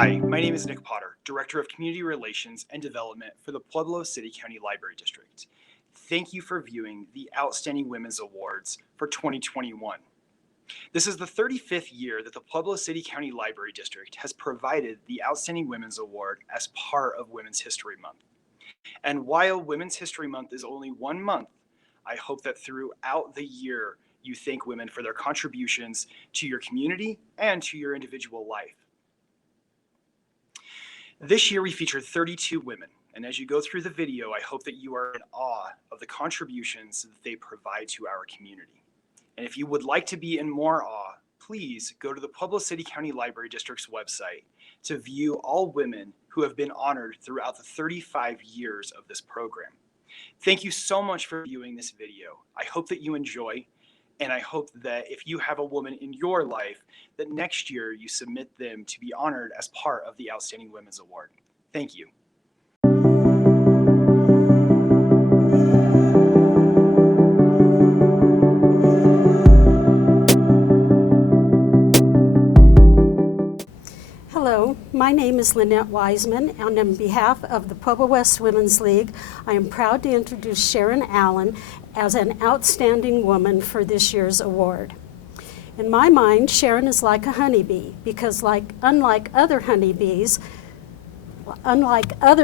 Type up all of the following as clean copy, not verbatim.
Hi, my name is Nick Potter, Director of Community Relations and Development for the Pueblo City County Library District. Thank you for viewing the Outstanding Women's Awards for 2021. This is the 35th year that the Pueblo City County Library District has provided the Outstanding Women's Award as part of Women's History Month. And while Women's History Month is only 1 month, I hope that throughout the year you thank women for their contributions to your community and to your individual life. This year we featured 32 women, and as you go through the video, I hope that you are in awe of the contributions that they provide to our community. And if you would like to be in more awe, please go to the Pueblo City County Library District's website to view all women who have been honored throughout the 35 years of this program. Thank you so much for viewing this video. I hope that you enjoy, and I hope that if you have a woman in your life, that next year you submit them to be honored as part of the Outstanding Women's Award. Thank you. Hello, my name is Lynette Wiseman, and on behalf of the Pueblo West Women's League, I am proud to introduce Sharon Allen as an outstanding woman for this year's award. In my mind, Sharon is like a honeybee because unlike other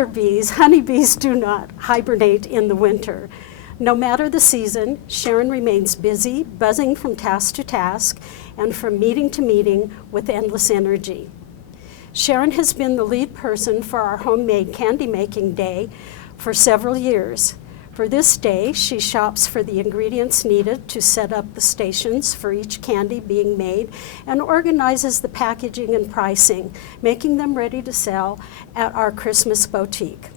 bees, honeybees do not hibernate in the winter. No matter the season, Sharon remains busy, buzzing from task to task and from meeting to meeting with endless energy. Sharon has been the lead person for our homemade candy making day for several years. For this day, she shops for the ingredients needed to set up the stations for each candy being made and organizes the packaging and pricing, making them ready to sell at our Christmas boutique.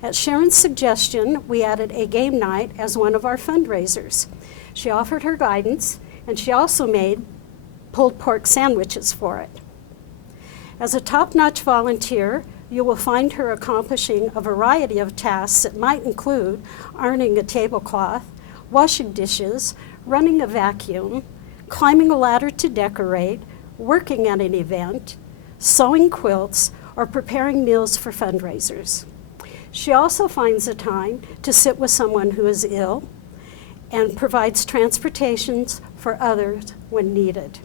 At Sharon's suggestion, we added a game night as one of our fundraisers. She offered her guidance, and she also made pulled pork sandwiches for it. As a top-notch volunteer, you will find her accomplishing a variety of tasks that might include ironing a tablecloth, washing dishes, running a vacuum, climbing a ladder to decorate, working at an event, sewing quilts, or preparing meals for fundraisers. She also finds the time to sit with someone who is ill and provides transportations for others when needed.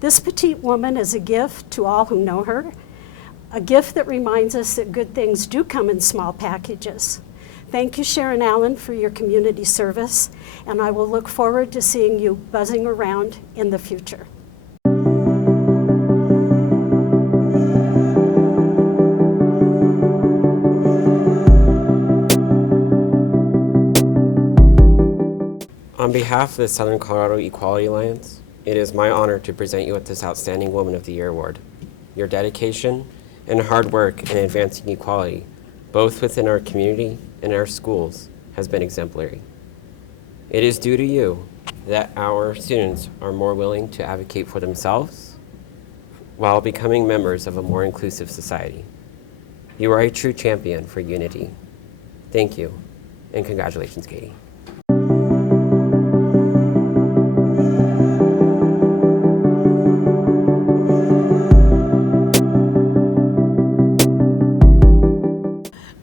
This petite woman is a gift to all who know her, a gift that reminds us that good things do come in small packages. Thank you, Sharon Allen, for your community service, and I will look forward to seeing you buzzing around in the future. On behalf of the Southern Colorado Equality Alliance, it is my honor to present you with this Outstanding Woman of the Year award. Your dedication and hard work in advancing equality, both within our community and our schools, has been exemplary. It is due to you that our students are more willing to advocate for themselves while becoming members of a more inclusive society. You are a true champion for unity. Thank you, and congratulations, Katie.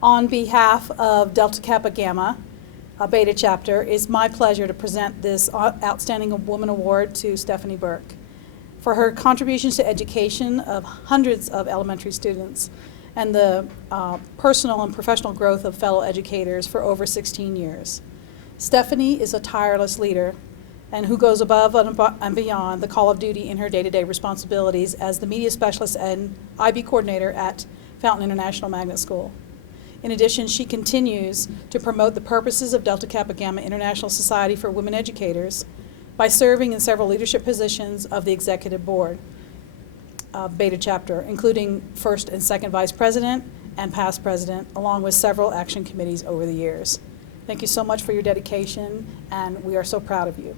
On behalf of Delta Kappa Gamma, Beta Chapter, it's my pleasure to present this Outstanding Woman Award to Stephanie Burke for her contributions to education of hundreds of elementary students and the personal and professional growth of fellow educators for over 16 years. Stephanie is a tireless leader and who goes above and beyond the call of duty in her day-to-day responsibilities as the media specialist and IB coordinator at Fountain International Magnet School. In addition, she continues to promote the purposes of Delta Kappa Gamma International Society for Women Educators by serving in several leadership positions of the executive board of Beta Chapter, including first and second vice president and past president, along with several action committees over the years. Thank you so much for your dedication, and we are so proud of you.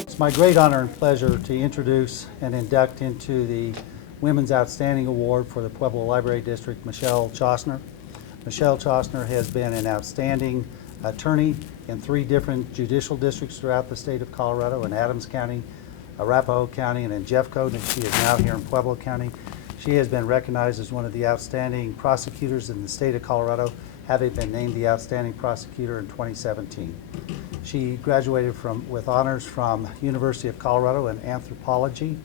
It's my great honor and pleasure to introduce and induct into the Women's Outstanding Award for the Pueblo Library District, Michelle Chosner. Michelle Chostner has been an outstanding attorney in 3 different judicial districts throughout the state of Colorado, in Adams County, Arapahoe County, and in Jeffcoat, and she is now here in Pueblo County. She has been recognized as one of the outstanding prosecutors in the state of Colorado, having been named the outstanding prosecutor in 2017. She graduated with honors from University of Colorado in anthropology,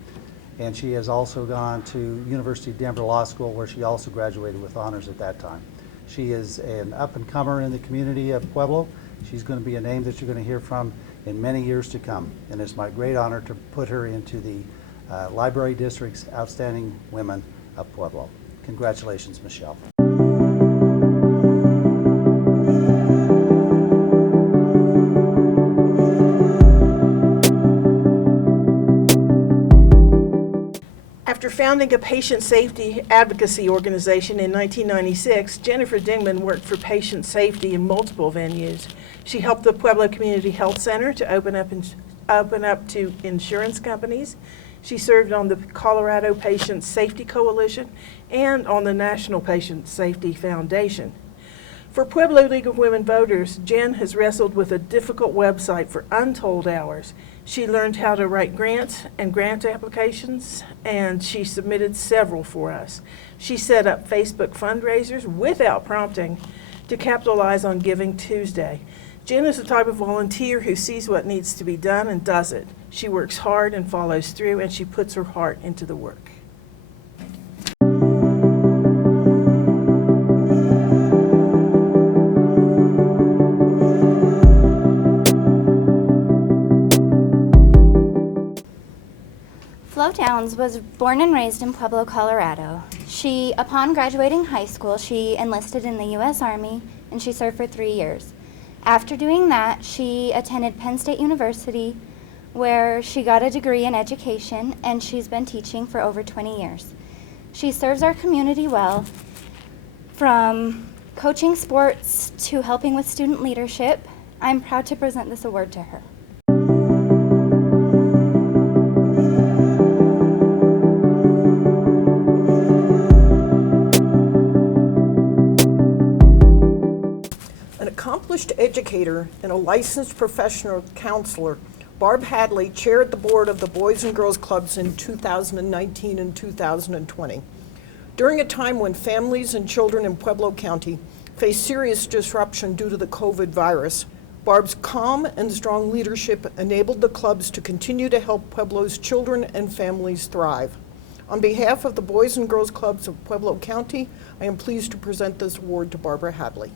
and she has also gone to University of Denver Law School, where she also graduated with honors at that time. She is an up-and-comer in the community of Pueblo. She's going to be a name that you're going to hear from in many years to come, and it's my great honor to put her into the Library District's Outstanding Women of Pueblo. Congratulations, Michelle. After founding a patient safety advocacy organization in 1996, Jennifer Dingman worked for patient safety in multiple venues. She helped the Pueblo Community Health Center to open up to insurance companies. She served on the Colorado Patient Safety Coalition and on the National Patient Safety Foundation. For Pueblo League of Women Voters, Jen has wrestled with a difficult website for untold hours. She learned how to write grants and grant applications, and she submitted several for us. She set up Facebook fundraisers without prompting to capitalize on Giving Tuesday. Jen is the type of volunteer who sees what needs to be done and does it. She works hard and follows through, and she puts her heart into the work. Flo Downs was born and raised in Pueblo, Colorado. Upon graduating high school, she enlisted in the U.S. Army, and she served for 3 years. After doing that, she attended Penn State University, where she got a degree in education, and she's been teaching for over 20 years. She serves our community well, from coaching sports to helping with student leadership. I'm proud to present this award to her. An accomplished educator and a licensed professional counselor, Barb Hadley chaired the board of the Boys and Girls Clubs in 2019 and 2020. During a time when families and children in Pueblo County face serious disruption due to the COVID virus, Barb's calm and strong leadership enabled the clubs to continue to help Pueblo's children and families thrive. On behalf of the Boys and Girls Clubs of Pueblo County, I am pleased to present this award to Barbara Hadley.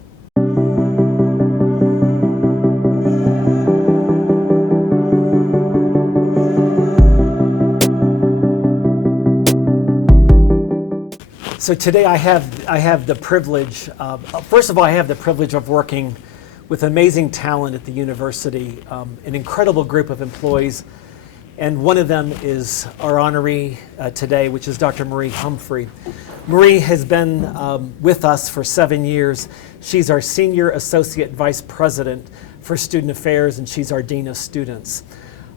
So today I have the privilege, first of all, I have the privilege of working with amazing talent at the university, an incredible group of employees, and one of them is our honoree today, which is Dr. Marie Humphrey. Marie has been with us for 7 years. She's our Senior Associate Vice President for Student Affairs, and she's our Dean of Students.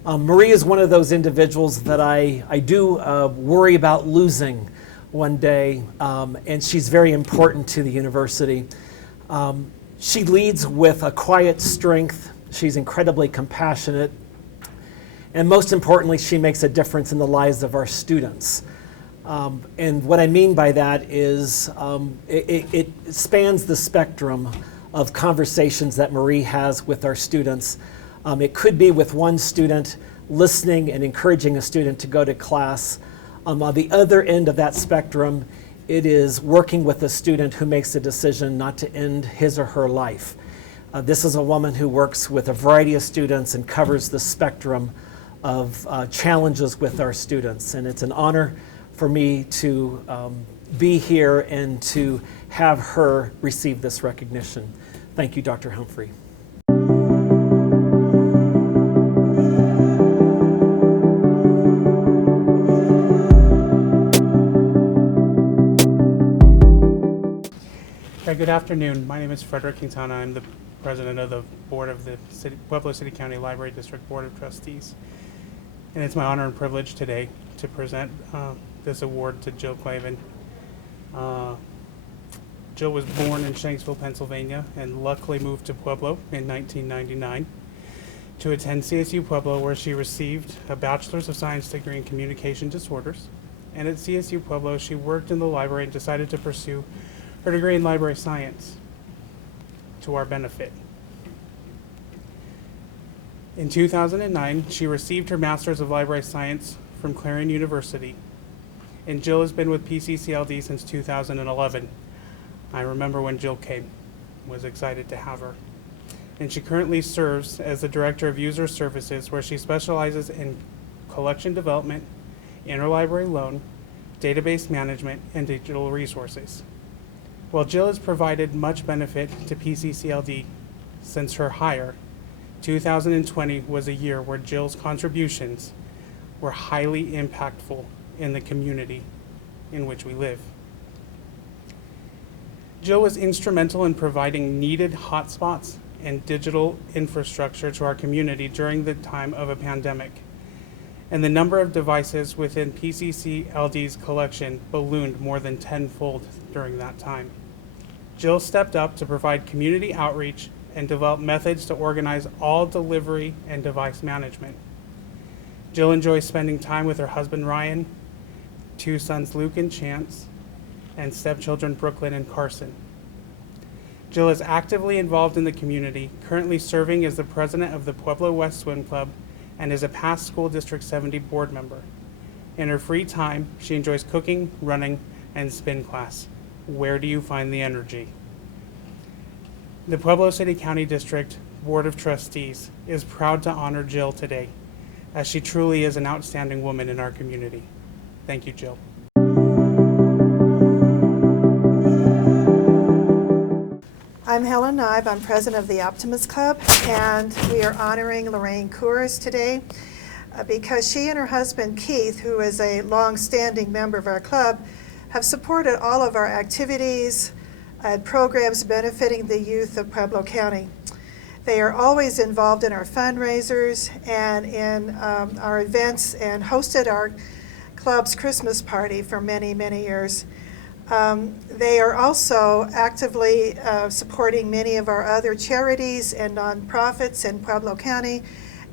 Marie is one of those individuals that I do worry about losing one day, and she's very important to the university. She leads with a quiet strength. She's incredibly compassionate. And most importantly, she makes a difference in the lives of our students. And what I mean by that is it spans the spectrum of conversations that Marie has with our students. It could be with one student listening and encouraging a student to go to class. On the other end of that spectrum, it is working with a student who makes a decision not to end his or her life. This is a woman who works with a variety of students and covers the spectrum of challenges with our students. And it's an honor for me to be here and to have her receive this recognition. Thank you, Dr. Humphrey. Good afternoon. My name is Frederick Quintana. I'm the president of the board of the Pueblo City County Library District Board of Trustees. And it's my honor and privilege today to present this award to Jill Clavin. Jill was born in Shanksville, Pennsylvania, and luckily moved to Pueblo in 1999 to attend CSU Pueblo, where she received a Bachelor's of Science degree in Communication Disorders. And at CSU Pueblo, she worked in the library and decided to pursue her degree in library science to our benefit. In 2009, she received her Master's of Library Science from Clarion University, and Jill has been with PCCLD since 2011. I remember when Jill came, was excited to have her. And she currently serves as the Director of User Services, where she specializes in collection development, interlibrary loan, database management, and digital resources. While Jill has provided much benefit to PCCLD since her hire, 2020 was a year where Jill's contributions were highly impactful in the community in which we live. Jill was instrumental in providing needed hotspots and digital infrastructure to our community during the time of a pandemic. And the number of devices within PCCLD's collection ballooned more than tenfold during that time. Jill stepped up to provide community outreach and develop methods to organize all delivery and device management. Jill enjoys spending time with her husband Ryan, 2 sons Luke and Chance, and stepchildren Brooklyn and Carson. Jill is actively involved in the community, currently serving as the president of the Pueblo West Swim Club and is a past School District 70 board member. In her free time, she enjoys cooking, running, and spin class. Where do you find the energy? The Pueblo City County District Board of Trustees is proud to honor Jill today, as she truly is an outstanding woman in our community. Thank you, Jill. I'm Helen Nibe. I'm president of the Optimist Club, and we are honoring Lorraine Coors today because she and her husband Keith, who is a long-standing member of our club, have supported all of our activities and programs benefiting the youth of Pueblo County. They are always involved in our fundraisers and in our events and hosted our club's Christmas party for many, many years. They are also actively supporting many of our other charities and nonprofits in Pueblo County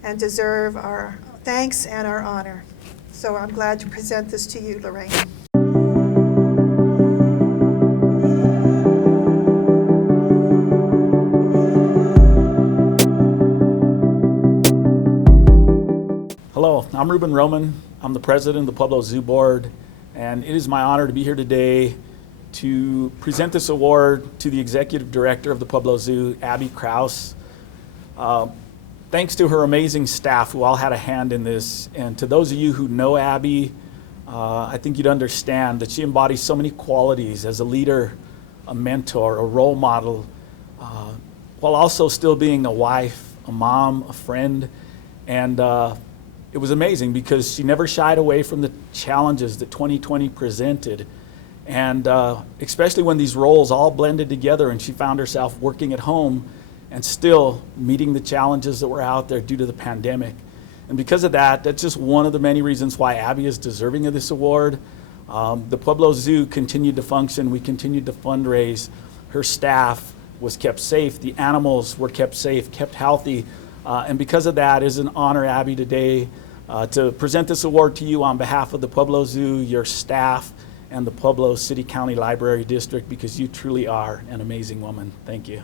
and deserve our thanks and our honor. So I'm glad to present this to you, Lorraine. Hello, I'm Ruben Roman. I'm the president of the Pueblo Zoo Board, and it is my honor to be here today to present this award to the executive director of the Pueblo Zoo, Abby Kraus. Thanks to her amazing staff who all had a hand in this, and to those of you who know Abby, I think you'd understand that she embodies so many qualities as a leader, a mentor, a role model, while also still being a wife, a mom, a friend, and it was amazing because she never shied away from the challenges that 2020 presented. And especially when these roles all blended together and she found herself working at home and still meeting the challenges that were out there due to the pandemic. And because of that, that's just one of the many reasons why Abby is deserving of this award. The Pueblo Zoo continued to function. We continued to fundraise. Her staff was kept safe. The animals were kept safe, kept healthy. And because of that, it is an honor, Abby, today to present this award to you on behalf of the Pueblo Zoo, your staff, and the Pueblo City County Library District, because you truly are an amazing woman. Thank you.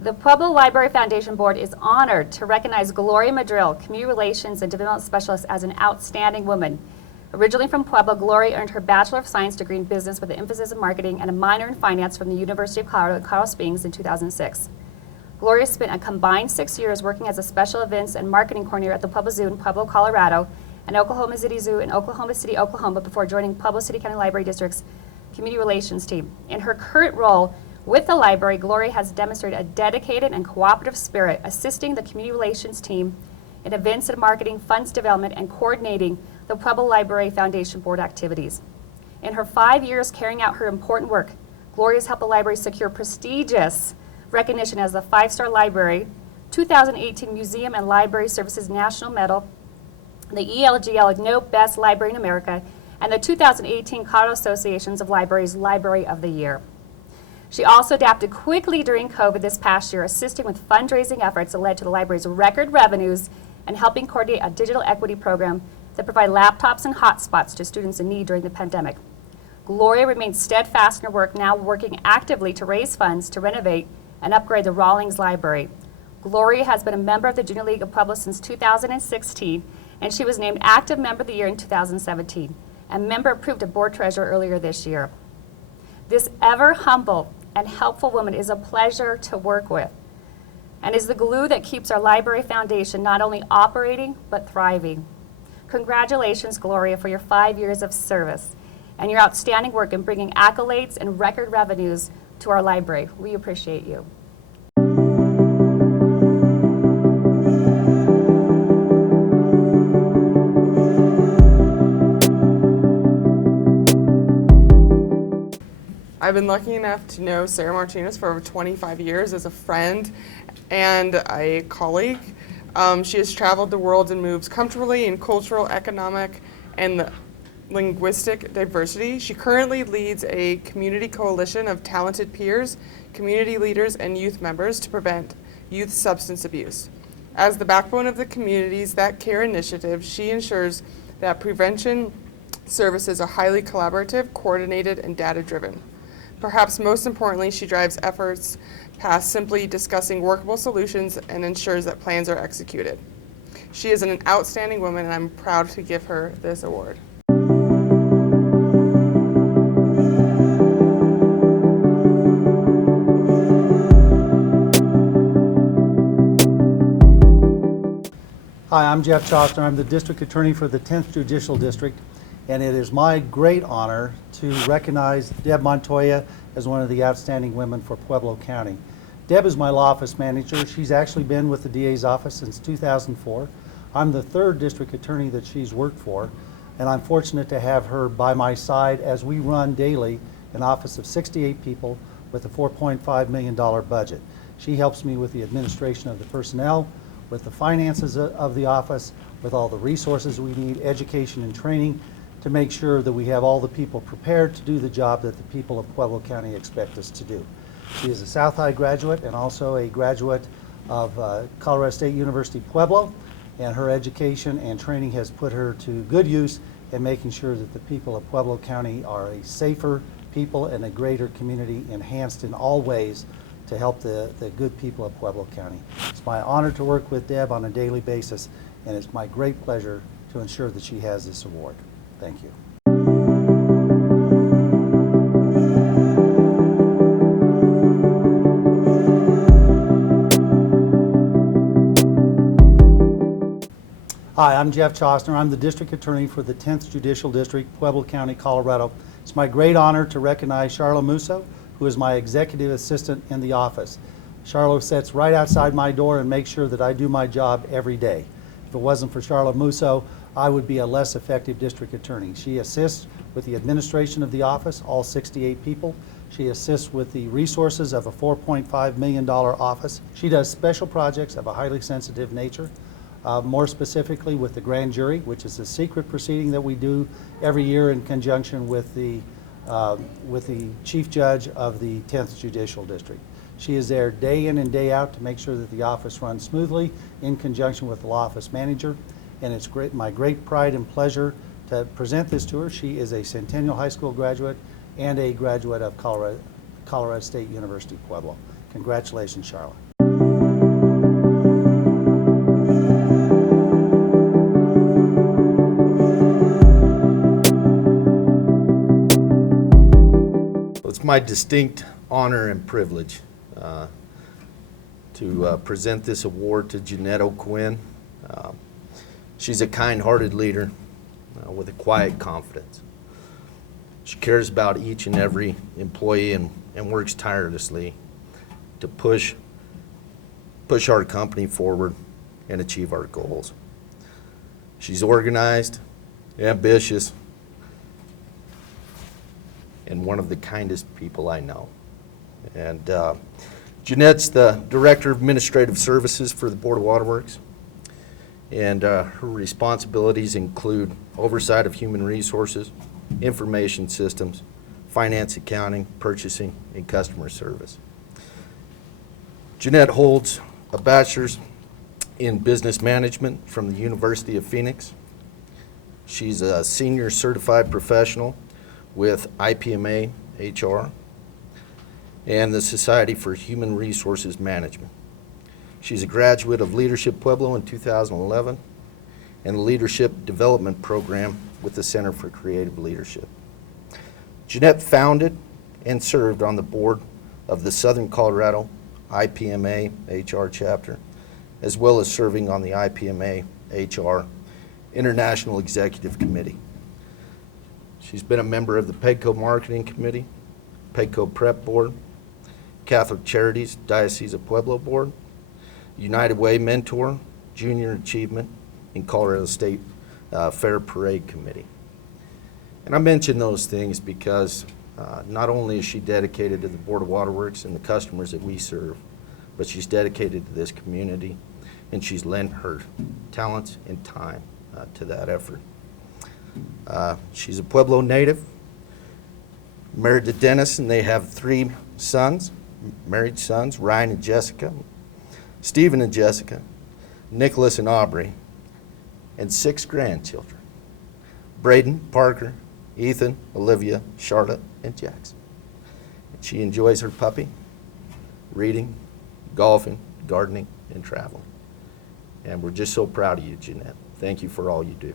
The Pueblo Library Foundation Board is honored to recognize Gloria Madril, Community Relations and Development Specialist, as an outstanding woman. Originally from Pueblo, Gloria earned her Bachelor of Science degree in business with an emphasis in marketing and a minor in finance from the University of Colorado at Colorado Springs in 2006. Gloria spent a combined 6 years working as a special events and marketing coordinator at the Pueblo Zoo in Pueblo, Colorado, and Oklahoma City Zoo in Oklahoma City, Oklahoma, before joining Pueblo City County Library District's Community Relations team. In her current role with the library, Gloria has demonstrated a dedicated and cooperative spirit, assisting the Community Relations team in events and marketing, funds development, and coordinating the Pueblo Library Foundation Board activities. In her 5 years carrying out her important work, Gloria has helped the library secure prestigious recognition as the 5-star library 2018 Museum and Library Services National Medal, the ELGL No Best Library in America, and the 2018 Colorado Associations of Libraries Library of the Year. She also adapted quickly during COVID this past year, assisting with fundraising efforts that led to the library's record revenues and helping coordinate a digital equity program that provide laptops and hotspots to students in need during the pandemic. Gloria remains steadfast in her work, now working actively to raise funds to renovate and upgrade the Rawlings Library. Gloria has been a member of the Junior League of Pueblo since 2016, and she was named Active Member of the Year in 2017, and member approved a board treasurer earlier this year. This ever humble and helpful woman is a pleasure to work with and is the glue that keeps our library foundation not only operating but thriving. Congratulations, Gloria, for your 5 years of service and your outstanding work in bringing accolades and record revenues to our library. We appreciate you. I've been lucky enough to know Sarah Martinez for over 25 years as a friend and a colleague. She has traveled the world and moves comfortably in cultural, economic, and linguistic diversity. She currently leads a community coalition of talented peers, community leaders, and youth members to prevent youth substance abuse. As the backbone of the Communities That Care initiative, she ensures that prevention services are highly collaborative, coordinated, and data-driven. Perhaps most importantly, she drives efforts past simply discussing workable solutions and ensures that plans are executed. She is an outstanding woman, and I'm proud to give her this award. Hi, I'm Jeff Chostner. I'm the District Attorney for the 10th Judicial District, and it is my great honor to recognize Deb Montoya as one of the outstanding women for Pueblo County. Deb is my law office manager. She's actually been with the DA's office since 2004. I'm the third district attorney that she's worked for, and I'm fortunate to have her by my side as we run daily an office of 68 people with a $4.5 million budget. She helps me with the administration of the personnel, with the finances of the office, with all the resources we need, education and training, to make sure that we have all the people prepared to do the job that the people of Pueblo County expect us to do. She is a South High graduate and also a graduate of Colorado State University Pueblo, and her education and training has put her to good use in making sure that the people of Pueblo County are a safer people and a greater community, enhanced in all ways to help the good people of Pueblo County. It's my honor to work with Deb on a daily basis, and it's my great pleasure to ensure that she has this award. Thank you. Hi, I'm Jeff Chostner. I'm the District Attorney for the 10th Judicial District, Pueblo County, Colorado. It's my great honor to recognize Charla Musso, who is my executive assistant in the office. Charla sits right outside my door and makes sure that I do my job every day. If it wasn't for Charla Musso, I would be a less effective district attorney. She assists with the administration of the office, all 68 people. She assists with the resources of a $4.5 million office. She does special projects of a highly sensitive nature, more specifically with the grand jury, which is a secret proceeding that we do every year in conjunction with the chief judge of the 10th Judicial District. She is there day in and day out to make sure that the office runs smoothly in conjunction with the law office manager. And it's my great pride and pleasure to present this to her. She is a Centennial High School graduate and a graduate of Colorado State University Pueblo. Congratulations, Charlotte. It's my distinct honor and privilege to present this award to Jeanette O'Quinn. She's a kind-hearted leader with a quiet confidence. She cares about each and every employee and works tirelessly to push our company forward and achieve our goals. She's organized, ambitious, and one of the kindest people I know. And Jeanette's the Director of Administrative Services for the Board of Waterworks, and her responsibilities include oversight of human resources, information systems, finance, accounting, purchasing, and customer service. Jeanette holds a bachelor's in business management from the University of Phoenix. She's a senior certified professional with IPMA HR and the Society for Human Resources Management. She's a graduate of Leadership Pueblo in 2011 and the Leadership Development Program with the Center for Creative Leadership. Jeanette founded and served on the board of the Southern Colorado IPMA HR chapter, as well as serving on the IPMA HR International Executive Committee. She's been a member of the PEGCO Marketing Committee, PEGCO Prep Board, Catholic Charities Diocese of Pueblo Board, United Way Mentor, Junior Achievement, and Colorado State Fair Parade Committee. And I mention those things because not only is she dedicated to the Board of Waterworks and the customers that we serve, but she's dedicated to this community, and she's lent her talents and time to that effort. She's a Pueblo native, married to Dennis, and they have 3 sons, married sons, Ryan and Jessica, Stephen and Jessica, Nicholas and Aubrey, and 6 grandchildren, Braden, Parker, Ethan, Olivia, Charlotte, and Jackson. And she enjoys her puppy, reading, golfing, gardening, and traveling. And we're just so proud of you, Jeanette. Thank you for all you do.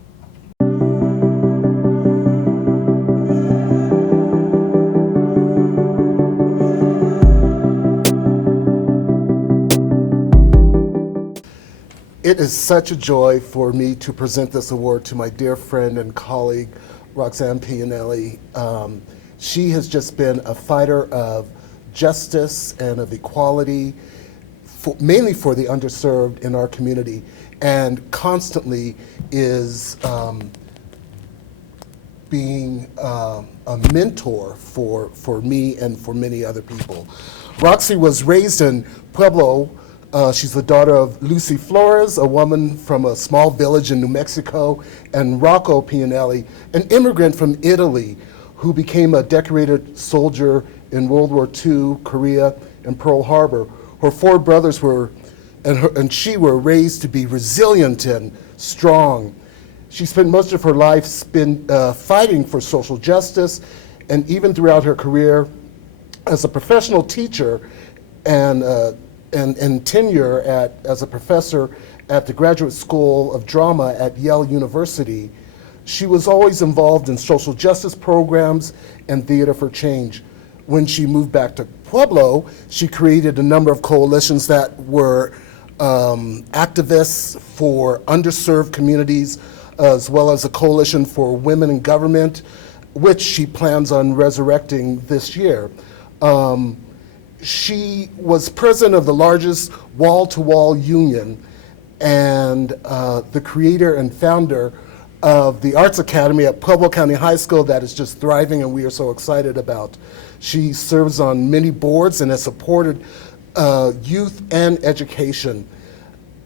It is such a joy for me to present this award to my dear friend and colleague, Roxanne Pianelli. She has just been a fighter of justice and of equality, mainly for the underserved in our community, and constantly is being a mentor for me and for many other people. Roxy was raised in Pueblo. She's the daughter of Lucy Flores, a woman from a small village in New Mexico, and Rocco Pianelli, an immigrant from Italy who became a decorated soldier in World War II, Korea, and Pearl Harbor. Her 4 brothers and she were raised to be resilient and strong. She spent most of her life fighting for social justice, and even throughout her career as a professional teacher and tenure as a professor at the Graduate School of Drama at Yale University, she was always involved in social justice programs and theater for change. When she moved back to Pueblo, she created a number of coalitions that were activists for underserved communities, as well as a coalition for women in government, which she plans on resurrecting this year. She was president of the largest wall-to-wall union and the creator and founder of the Arts Academy at Pueblo County High School that is just thriving and we are so excited about. She serves on many boards and has supported youth and education.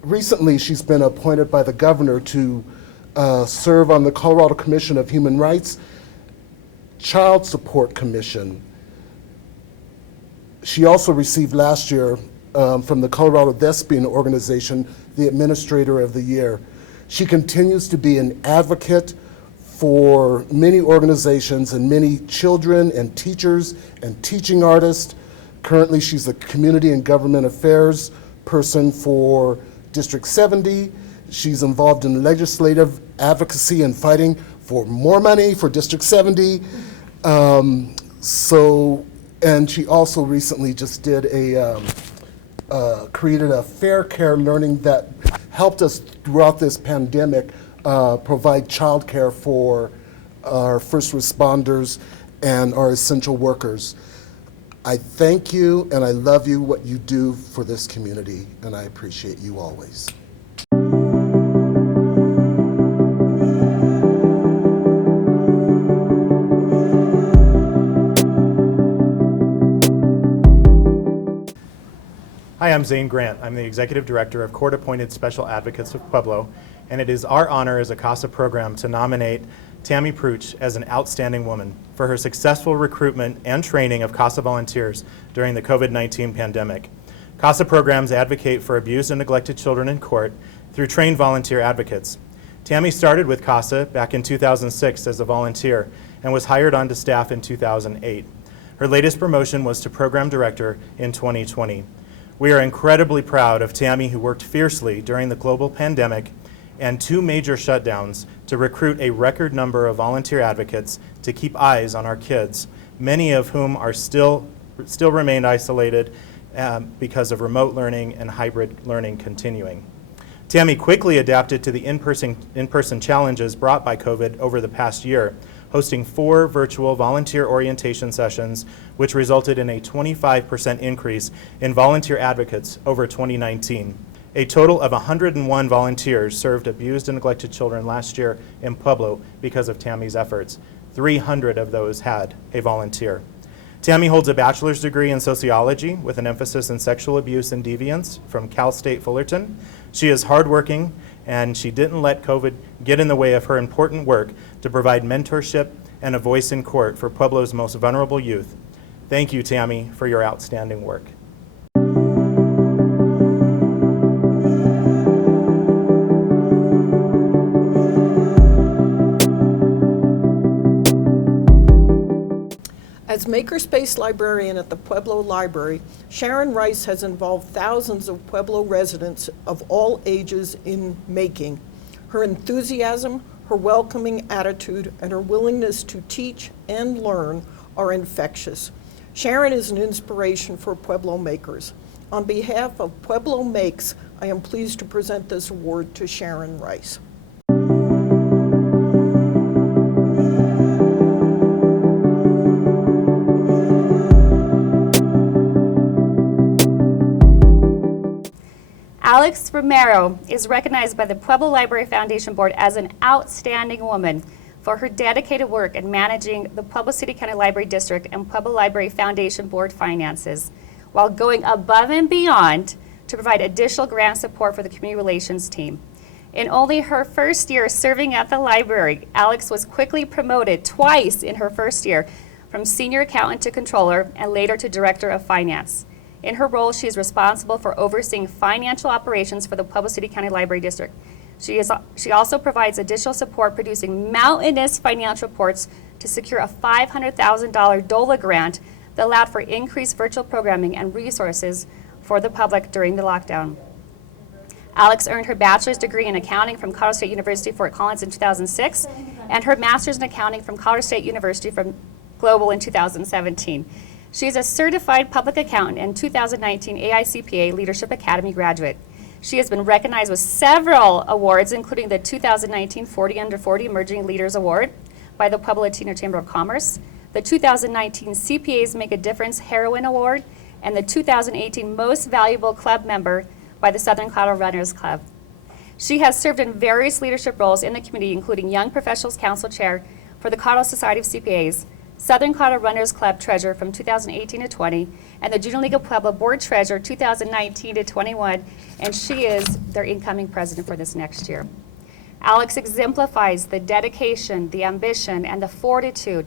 Recently, she's been appointed by the governor to serve on the Colorado Commission of Human Rights Child Support Commission. She also received last year from the Colorado Thespian Organization the Administrator of the Year. She continues to be an advocate for many organizations and many children and teachers and teaching artists. Currently, she's the Community and Government Affairs person for District 70. She's involved in legislative advocacy and fighting for more money for District 70. And she also recently just did created a Fair Care Learning that helped us throughout this pandemic provide childcare for our first responders and our essential workers. I thank you and I love you, what you do for this community, and I appreciate you always. Hi, I'm Zane Grant. I'm the Executive Director of Court-Appointed Special Advocates of Pueblo, and it is our honor as a CASA program to nominate Tammy Pruch as an outstanding woman for her successful recruitment and training of CASA volunteers during the COVID-19 pandemic. CASA programs advocate for abused and neglected children in court through trained volunteer advocates. Tammy started with CASA back in 2006 as a volunteer and was hired onto staff in 2008. Her latest promotion was to Program Director in 2020. We are incredibly proud of Tammy, who worked fiercely during the global pandemic and 2 major shutdowns to recruit a record number of volunteer advocates to keep eyes on our kids, many of whom are still remain isolated because of remote learning and hybrid learning continuing. Tammy quickly adapted to the in-person challenges brought by COVID over the past year, hosting 4 virtual volunteer orientation sessions, which resulted in a 25% increase in volunteer advocates over 2019. A total of 101 volunteers served abused and neglected children last year in Pueblo because of Tammy's efforts. 300 of those had a volunteer. Tammy holds a bachelor's degree in sociology with an emphasis in sexual abuse and deviance from Cal State Fullerton. She is hardworking, and she didn't let COVID get in the way of her important work to provide mentorship and a voice in court for Pueblo's most vulnerable youth. Thank you, Tammy, for your outstanding work. As makerspace librarian at the Pueblo Library, Sharon Rice has involved thousands of Pueblo residents of all ages in making. Her enthusiasm, her welcoming attitude, and her willingness to teach and learn are infectious. Sharon is an inspiration for Pueblo makers. On behalf of Pueblo Makes, I am pleased to present this award to Sharon Rice. Alex Romero is recognized by the Pueblo Library Foundation Board as an outstanding woman for her dedicated work in managing the Pueblo City County Library District and Pueblo Library Foundation Board finances, while going above and beyond to provide additional grant support for the community relations team. In only her first year serving at the library, Alex was quickly promoted twice in her first year, from senior accountant to controller and later to director of finance. In her role, she is responsible for overseeing financial operations for the Pueblo City County Library District. She also provides additional support producing mountainous financial reports to secure a $500,000 DOLA grant that allowed for increased virtual programming and resources for the public during the lockdown. Alex earned her bachelor's degree in accounting from Colorado State University, Fort Collins in 2006, and her master's in accounting from Colorado State University from Global in 2017. She is a certified public accountant and 2019 AICPA Leadership Academy graduate. She has been recognized with several awards, including the 2019 40 Under 40 Emerging Leaders Award by the Pueblo Latino Chamber of Commerce, the 2019 CPAs Make a Difference Heroine Award, and the 2018 Most Valuable Club Member by the Southern Colorado Runners Club. She has served in various leadership roles in the community, including Young Professionals Council Chair for the Colorado Society of CPAs, Southern Colorado Runners Club Treasurer from 2018 to 20, and the Junior League of Pueblo Board Treasurer 2019 to 21, and she is their incoming president for this next year. Alex exemplifies the dedication, the ambition, and the fortitude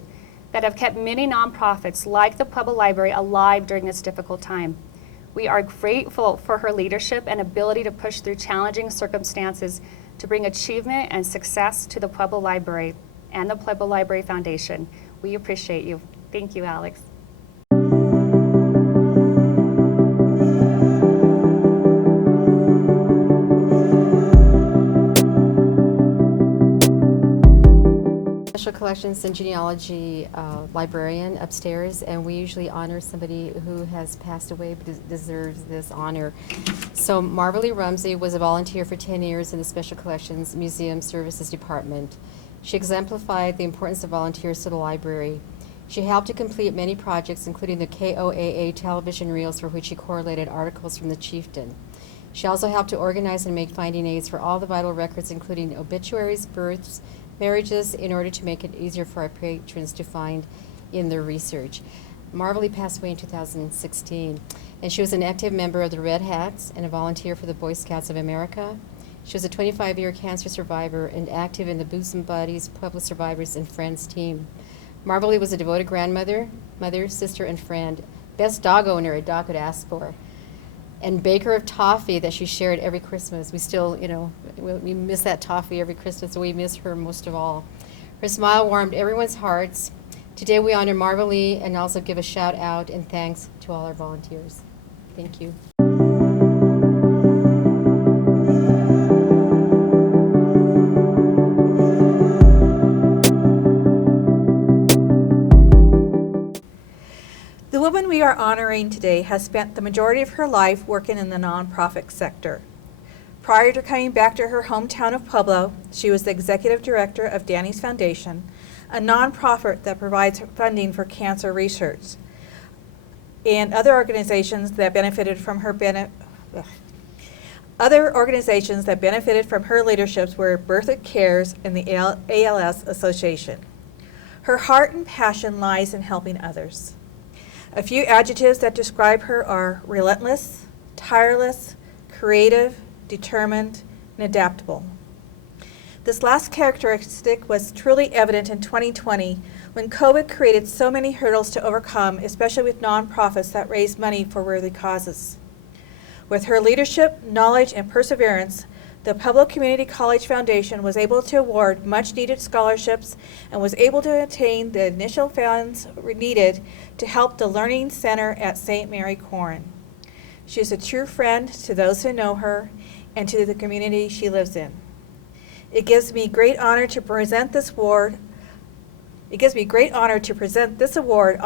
that have kept many nonprofits like the Pueblo Library alive during this difficult time. We are grateful for her leadership and ability to push through challenging circumstances to bring achievement and success to the Pueblo Library and the Pueblo Library Foundation. We appreciate you. Thank you, Alex. Special Collections and Genealogy librarian upstairs, and we usually honor somebody who has passed away but deserves this honor. So Marvelly Rumsey was a volunteer for 10 years in the Special Collections Museum Services Department. She exemplified the importance of volunteers to the library. She helped to complete many projects, including the KOAA television reels, for which she correlated articles from the Chieftain. She also helped to organize and make finding aids for all the vital records, including obituaries, births, marriages, in order to make it easier for our patrons to find in their research. Marvelly passed away in 2016, and she was an active member of the Red Hats and a volunteer for the Boy Scouts of America. She was a 25-year cancer survivor and active in the Bosom Buddies, Pueblo Survivors, and Friends team. Marvelly was a devoted grandmother, mother, sister, and friend, best dog owner a dog could ask for, and baker of toffee that she shared every Christmas. We still, we miss that toffee every Christmas, and we miss her most of all. Her smile warmed everyone's hearts. Today we honor Marvelly and also give a shout out and thanks to all our volunteers. Thank you. The woman we are honoring today has spent the majority of her life working in the nonprofit sector. Prior to coming back to her hometown of Pueblo, she was the executive director of Danny's Foundation, a nonprofit that provides funding for cancer research, and other organizations that benefited from her leadership were Bertha Cares and the ALS Association. Her heart and passion lies in helping others. A few adjectives that describe her are relentless, tireless, creative, determined, and adaptable. This last characteristic was truly evident in 2020 when COVID created so many hurdles to overcome, especially with nonprofits that raise money for worthy causes. With her leadership, knowledge, and perseverance, the Pueblo Community College Foundation was able to award much-needed scholarships and was able to attain the initial funds needed to help the Learning Center at St. Mary Corrin. She is a true friend to those who know her and to the community she lives in. It gives me great honor to present this award. On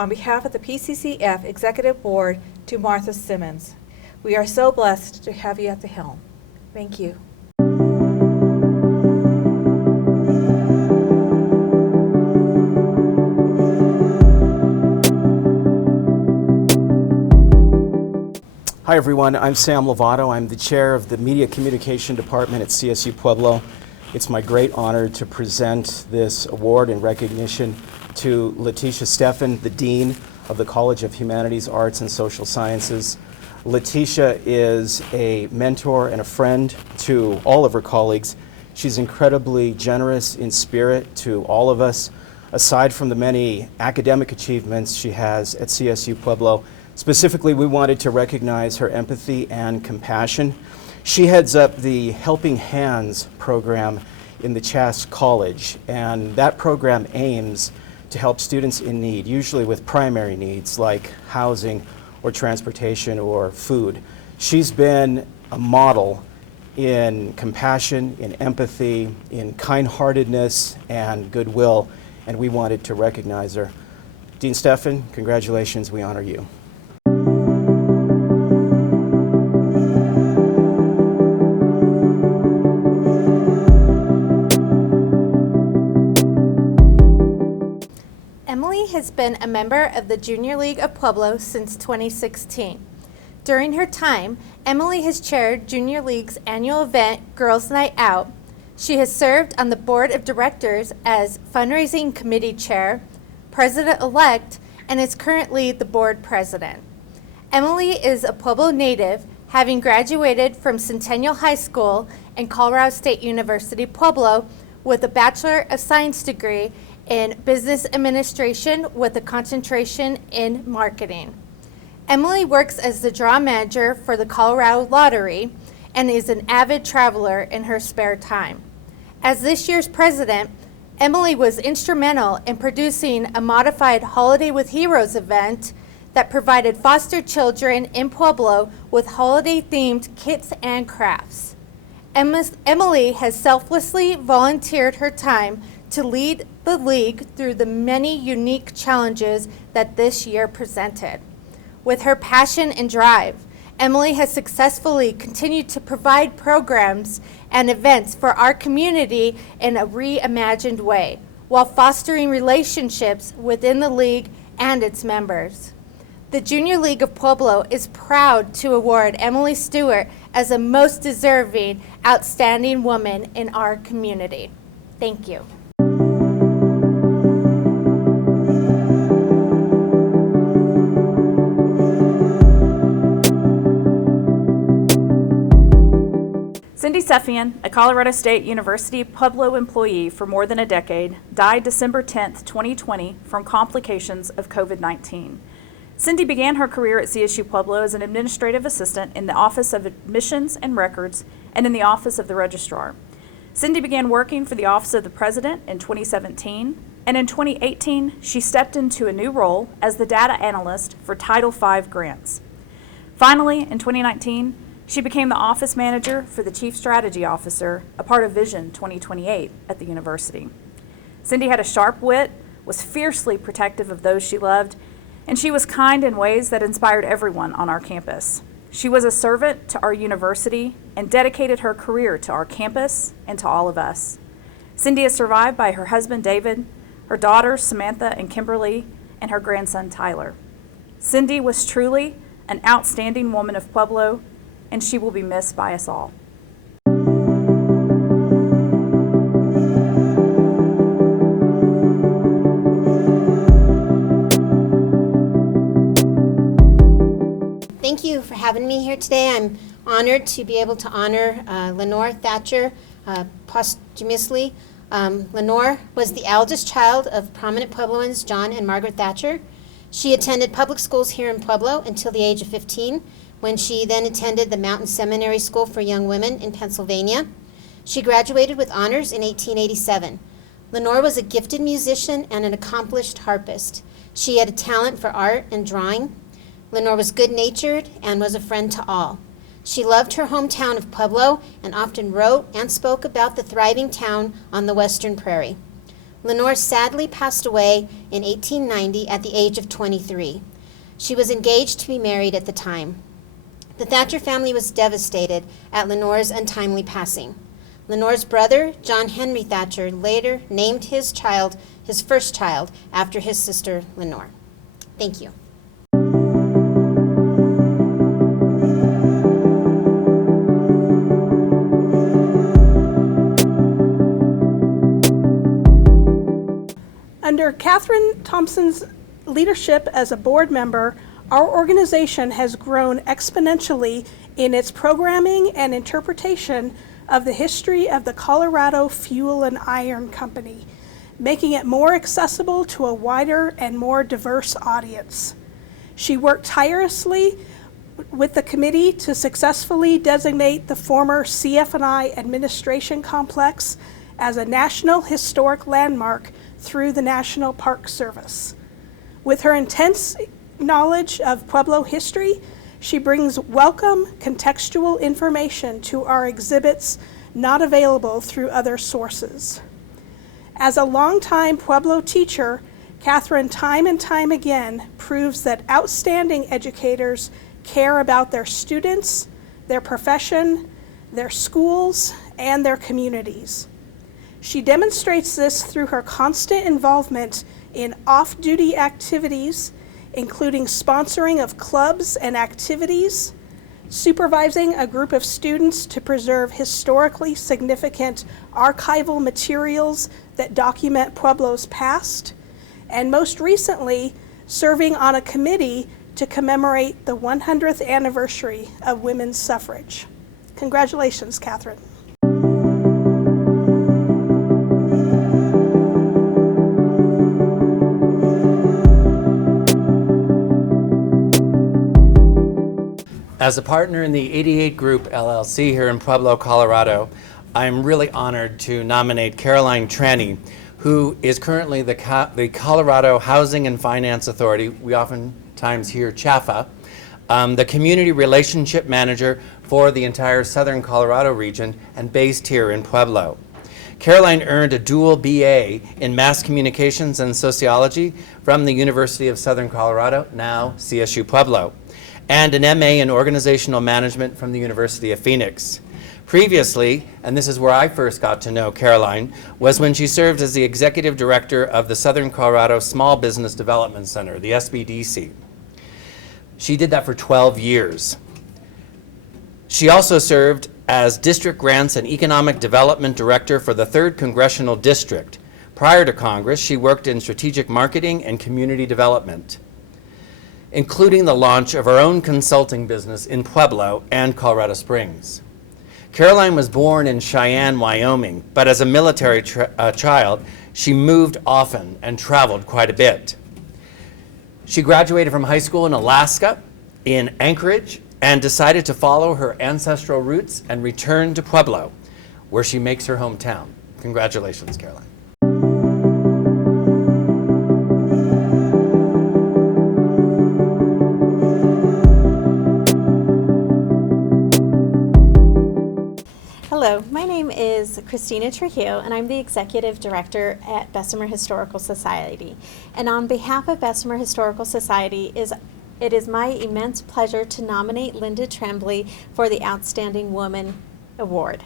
behalf of the PCCF Executive Board to Martha Simmons. We are so blessed to have you at the helm. Thank you. Hi everyone, I'm Sam Lovato. I'm the chair of the Media Communication Department at CSU Pueblo. It's my great honor to present this award in recognition to Letitia Steffen, the Dean of the College of Humanities, Arts, and Social Sciences. Letitia is a mentor and a friend to all of her colleagues. She's incredibly generous in spirit to all of us. Aside from the many academic achievements she has at CSU Pueblo, specifically, we wanted to recognize her empathy and compassion. She heads up the Helping Hands program in the Chask College, and that program aims to help students in need, usually with primary needs like housing or transportation or food. She's been a model in compassion, in empathy, in kind-heartedness and goodwill, and we wanted to recognize her. Dean Steffen, congratulations, we honor you. Emily has been a member of the Junior League of Pueblo since 2016. During her time, Emily has chaired Junior League's annual event, Girls Night Out. She has served on the board of directors as fundraising committee chair, president-elect, and is currently the board president. Emily is a Pueblo native, having graduated from Centennial High School and Colorado State University, Pueblo, with a Bachelor of Science degree in Business Administration with a concentration in marketing. Emily works as the draw manager for the Colorado Lottery and is an avid traveler in her spare time. As this year's president, Emily was instrumental in producing a modified Holiday with Heroes event that provided foster children in Pueblo with holiday-themed kits and crafts. Emily has selflessly volunteered her time to lead the league through the many unique challenges that this year presented. With her passion and drive, Emily has successfully continued to provide programs and events for our community in a reimagined way, while fostering relationships within the league and its members. The Junior League of Pueblo is proud to award Emily Stewart as a most deserving, outstanding woman in our community. Thank you. Cindy Seffian, a Colorado State University Pueblo employee for more than a decade, died December 10, 2020 from complications of COVID-19. Cindy began her career at CSU Pueblo as an administrative assistant in the Office of Admissions and Records and in the Office of the Registrar. Cindy began working for the Office of the President in 2017, and in 2018, she stepped into a new role as the data analyst for Title V grants. Finally, in 2019, she became the office manager for the Chief Strategy Officer, a part of Vision 2028 at the university. Cindy had a sharp wit, was fiercely protective of those she loved, and she was kind in ways that inspired everyone on our campus. She was a servant to our university and dedicated her career to our campus and to all of us. Cindy is survived by her husband, David, her daughters, Samantha and Kimberly, and her grandson, Tyler. Cindy was truly an outstanding woman of Pueblo, and she will be missed by us all. Thank you for having me here today. I'm honored to be able to honor Lenore Thatcher posthumously. Lenore was the eldest child of prominent Puebloans John and Margaret Thatcher. She attended public schools here in Pueblo until the age of 15, when she then attended the Mountain Seminary School for Young Women in Pennsylvania. She graduated with honors in 1887. Lenore was a gifted musician and an accomplished harpist. She had a talent for art and drawing. Lenore was good-natured and was a friend to all. She loved her hometown of Pueblo and often wrote and spoke about the thriving town on the western prairie. Lenore sadly passed away in 1890 at the age of 23. She was engaged to be married at the time. The Thatcher family was devastated at Lenore's untimely passing. Lenore's brother, John Henry Thatcher, later named his first child, after his sister Lenore. Thank you. Under Catherine Thompson's leadership as a board member, our organization has grown exponentially in its programming and interpretation of the history of the Colorado Fuel and Iron Company, making it more accessible to a wider and more diverse audience. She worked tirelessly with the committee to successfully designate the former CF&I administration complex as a National Historic Landmark through the National Park Service. With her intense knowledge of Pueblo history, she brings welcome contextual information to our exhibits not available through other sources. As a longtime Pueblo teacher, Catherine time and time again proves that outstanding educators care about their students, their profession, their schools, and their communities. She demonstrates this through her constant involvement in off-duty activities, including sponsoring of clubs and activities, supervising a group of students to preserve historically significant archival materials that document Pueblo's past, and most recently, serving on a committee to commemorate the 100th anniversary of women's suffrage. Congratulations, Catherine. As a partner in the 88 Group LLC here in Pueblo, Colorado, I'm really honored to nominate Caroline Tranny, who is currently the Colorado Housing and Finance Authority, we oftentimes hear CHAFA, the Community Relationship Manager for the entire Southern Colorado region and based here in Pueblo. Caroline earned a dual BA in Mass Communications and Sociology from the University of Southern Colorado, now CSU Pueblo, and an MA in Organizational Management from the University of Phoenix. Previously, and this is where I first got to know Caroline, was when she served as the Executive Director of the Southern Colorado Small Business Development Center, the SBDC. She did that for 12 years. She also served as District Grants and Economic Development Director for the 3rd Congressional District. Prior to Congress, she worked in strategic marketing and community development, including the launch of her own consulting business in Pueblo and Colorado Springs. Caroline was born in Cheyenne, Wyoming, but as a military child, she moved often and traveled quite a bit. She graduated from high school in Alaska, in Anchorage, and decided to follow her ancestral roots and return to Pueblo, where she makes her hometown. Congratulations, Caroline. Hello, my name is Christina Trujillo, and I'm the Executive Director at Bessemer Historical Society. And on behalf of Bessemer Historical Society, it is my immense pleasure to nominate Linda Tremblay for the Outstanding Woman Award.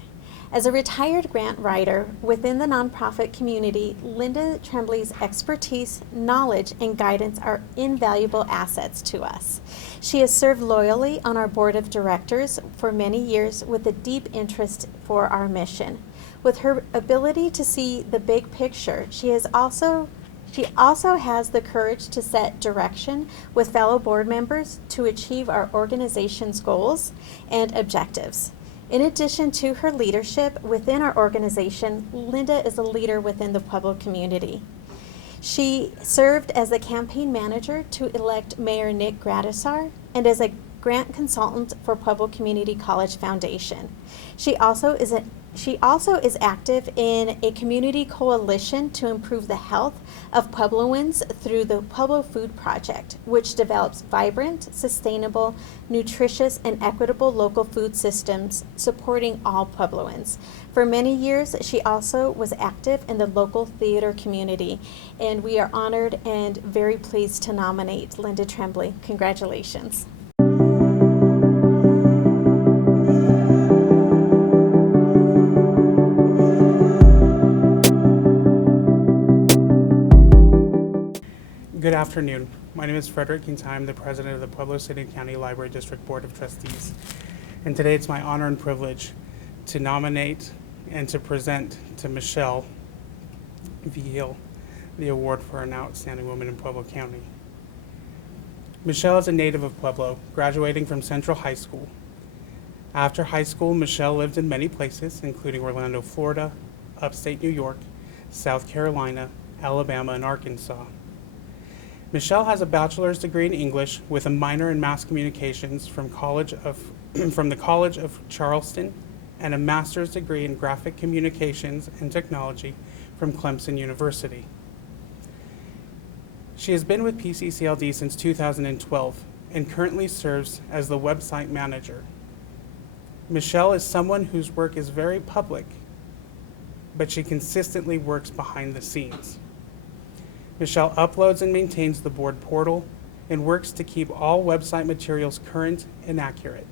As a retired grant writer within the nonprofit community, Linda Tremblay's expertise, knowledge, and guidance are invaluable assets to us. She has served loyally on our board of directors for many years with a deep interest for our mission. With her ability to see the big picture, she also has the courage to set direction with fellow board members to achieve our organization's goals and objectives. In addition to her leadership within our organization, Linda is a leader within the Pueblo community. She served as the campaign manager to elect Mayor Nick Gradisar and as a grant consultant for Pueblo Community College Foundation. She also is active in a community coalition to improve the health of Puebloans through the Pueblo Food Project, which develops vibrant, sustainable, nutritious, and equitable local food systems supporting all Puebloans. For many years, she also was active in the local theater community, and we are honored and very pleased to nominate Linda Tremblay. Congratulations. Good afternoon. My name is Frederick Quintana. I'm the president of the Pueblo City and County Library District Board of Trustees. And today it's my honor and privilege to nominate and to present to Michelle Vigil the award for an outstanding woman in Pueblo County. Michelle is a native of Pueblo, graduating from Central High School. After high school, Michelle lived in many places, including Orlando, Florida, upstate New York, South Carolina, Alabama, and Arkansas. Michelle has a bachelor's degree in English with a minor in mass communications from the College of Charleston and a master's degree in graphic communications and technology from Clemson University. She has been with PCCLD since 2012 and currently serves as the website manager. Michelle is someone whose work is very public, but she consistently works behind the scenes. Michelle uploads and maintains the board portal and works to keep all website materials current and accurate.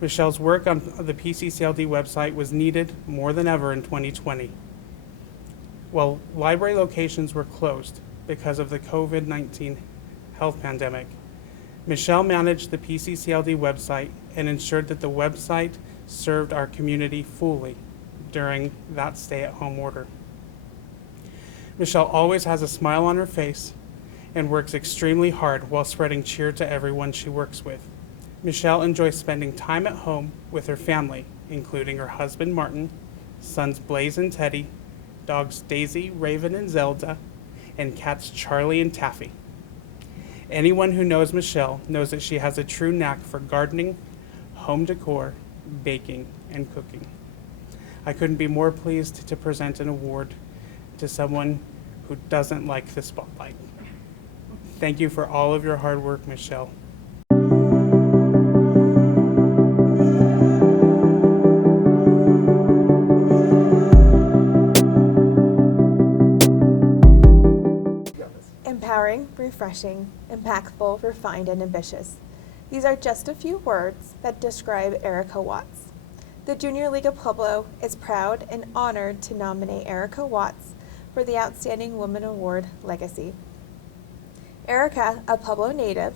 Michelle's work on the PCCLD website was needed more than ever in 2020. While library locations were closed because of the COVID-19 health pandemic, Michelle managed the PCCLD website and ensured that the website served our community fully during that stay-at-home order. Michelle always has a smile on her face and works extremely hard while spreading cheer to everyone she works with. Michelle enjoys spending time at home with her family, including her husband Martin, sons Blaze and Teddy, dogs Daisy, Raven, and Zelda, and cats Charlie and Taffy. Anyone who knows Michelle knows that she has a true knack for gardening, home decor, baking, and cooking. I couldn't be more pleased to present an award to someone who doesn't like the spotlight. Thank you for all of your hard work, Michelle. Empowering, refreshing, impactful, refined, and ambitious. These are just a few words that describe Erica Watts. The Junior League of Pueblo is proud and honored to nominate Erica Watts for the Outstanding Woman Award Legacy. Erica, a Pueblo native,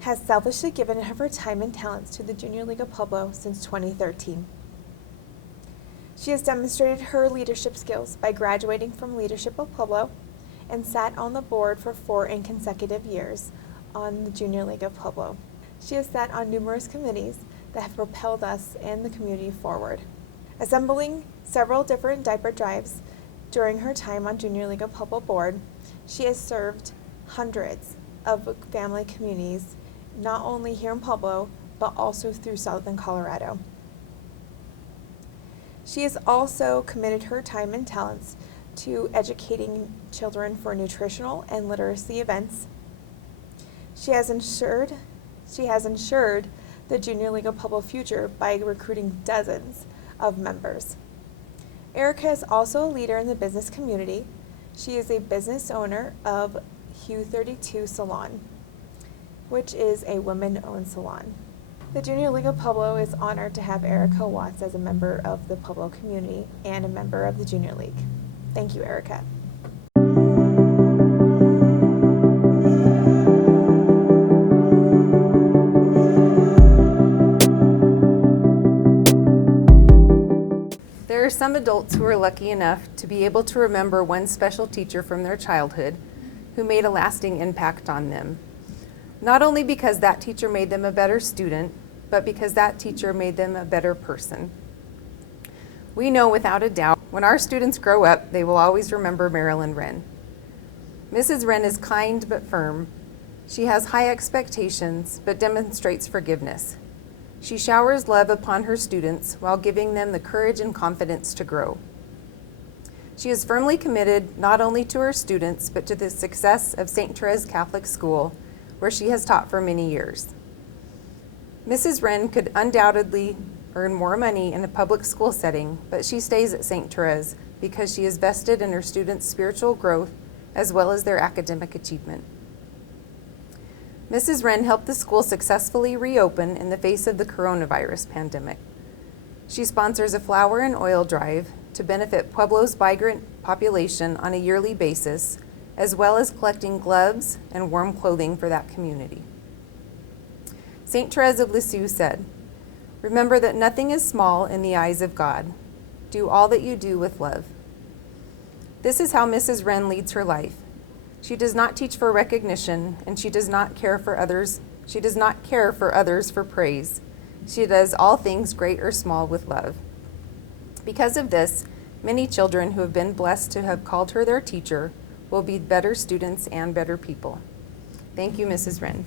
has selfishly given of her time and talents to the Junior League of Pueblo since 2013. She has demonstrated her leadership skills by graduating from Leadership of Pueblo and sat on the board for 4 consecutive years on the Junior League of Pueblo. She has sat on numerous committees that have propelled us and the community forward. Assembling several different diaper drives during her time on Junior League of Pueblo board, she has served hundreds of family communities, not only here in Pueblo, but also through southern Colorado. She has also committed her time and talents to educating children for nutritional and literacy events. She has ensured the Junior League of Pueblo future by recruiting dozens of members. Erica is also a leader in the business community. She is a business owner of Hue 32 Salon, which is a women-owned salon. The Junior League of Pueblo is honored to have Erica Watts as a member of the Pueblo community and a member of the Junior League. Thank you, Erica. There are some adults who are lucky enough to be able to remember one special teacher from their childhood who made a lasting impact on them. Not only because that teacher made them a better student, but because that teacher made them a better person. We know without a doubt, when our students grow up, they will always remember Marilyn Wren. Mrs. Wren is kind but firm. She has high expectations, but demonstrates forgiveness. She showers love upon her students while giving them the courage and confidence to grow. She is firmly committed not only to her students, but to the success of St. Therese Catholic School, where she has taught for many years. Mrs. Wren could undoubtedly earn more money in a public school setting, but she stays at St. Therese because she is vested in her students' spiritual growth as well as their academic achievement. Mrs. Wren helped the school successfully reopen in the face of the coronavirus pandemic. She sponsors a flower and oil drive to benefit Pueblo's migrant population on a yearly basis, as well as collecting gloves and warm clothing for that community. St. Therese of Lisieux said, "Remember that nothing is small in the eyes of God. Do all that you do with love." This is how Mrs. Wren leads her life. She does not teach for recognition, and she does not care for others. She does not care for others for praise. She does all things great or small with love. Because of this, many children who have been blessed to have called her their teacher will be better students and better people. Thank you, Mrs. Wren.